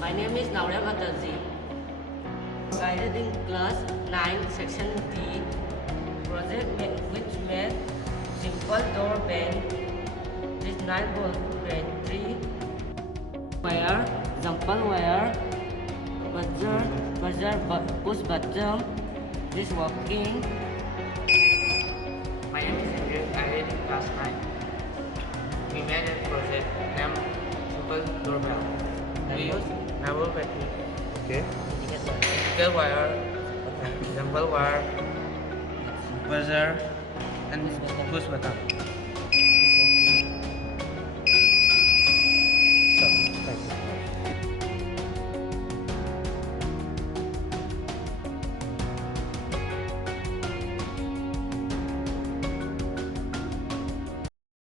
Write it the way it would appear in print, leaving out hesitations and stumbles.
My name is Atal. I read in class 9, section D, project which made simple doorbell, this 9 volt battery, wire, example wire, buzzer, push button, this working. My name is Hendrik. I read in class 9. We made a project named Simple Doorbell. We use 9 volt battery, Okay. indicator wire, example wire, buzzer, and push button.